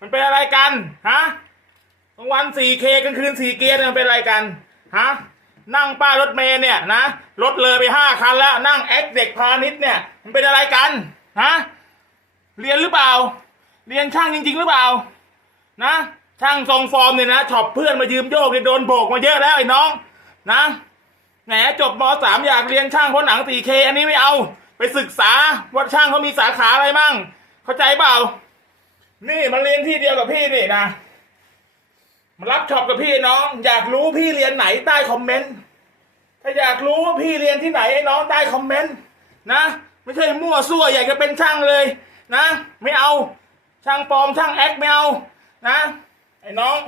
มันเป็นอะไรกันฮะกลางวัน 4K กลางคืน4เกียร์เนี่ยมันเป็นอะไรกันฮะนั่งป้ายรถเมย์เนี่ยนะรถเลยไปห้าคันแล้วนั่งแอคเด็กพาณิชย์เนี่ย มันเป็นอะไรกันฮะเรียนหรือเปล่า เรียนช่างจริง ๆ หรือเปล่า นะช่างทรงฟอร์มเนี่ยนะช็อปเพื่อนมายืมโยกเนี่ยโดนโบกมาเยอะแล้วไอ้น้อง นะแหมจบมสามอยากเรียนช่างเพราะหนัง 4K อันนี้ไม่เอา ไปศึกษาว่าช่างเขามีสาขาอะไรมั่ง เข้าใจเปล่า นี่มันเรียนที่เดียวกับพี่นี่นะมารับช็อปกับพี่น้อง อยากรู้พี่เรียนไหนใต้คอมเมนต์ ถ้าอยากรู้ว่าพี่เรียนที่ไหนไอ้น้องใต้คอมเมนต์นะ ไม่ใช่มั่วซั่วอยากจะเป็นช่างเลยนะ ไม่เอา ช่างปลอมช่างแอคไม่เอานะไอ้น้อง